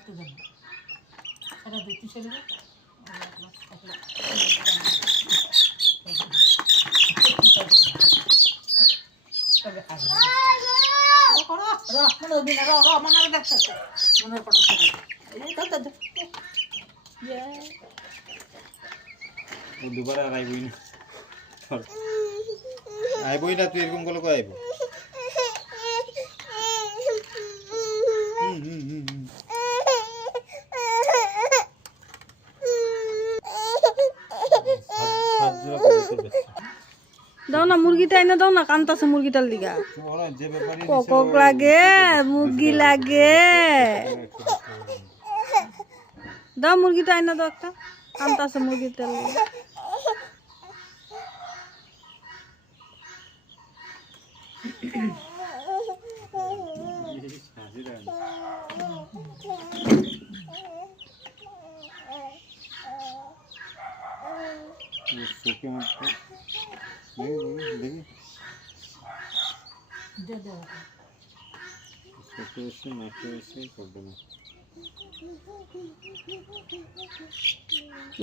হাতে দেন সেটা দেখতে ছেড়ে দুবার আর আইবই না আইবই না তুই এরকম করলে আইব দাও না মুরগিটা এনে দাও না, কান্তাছে মুরগিটার লিগা। কক লাগে, মুরগি লাগে, দাও মুরগিটা এনে দাও একটা, কান্তাছে মুরগিটার লিগা।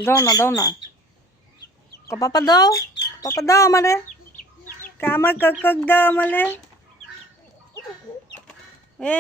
দাও না দাও না, পাপা দাও, পাপা দাও আমারে, আমার কক দাও আমারে। এ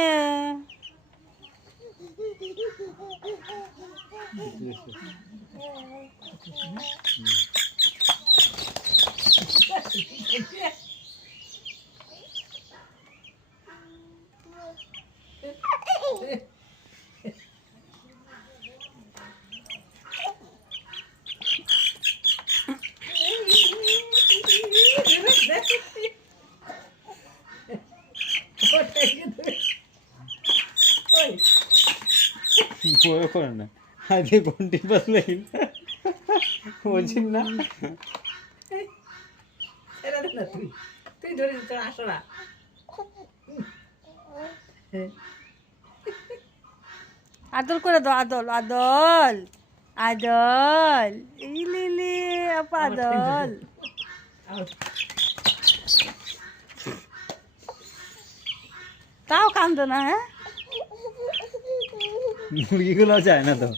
ভয় করে না, আগে ঘন্টি বাজলে বলছি না তুই ধরে তোর আসো না আদল করে দাও, আদল আদল আদল, ইলিলি আপা আদল। তাও কান্দো না, হ্যাঁ মুরগিগুলো যায় না তো।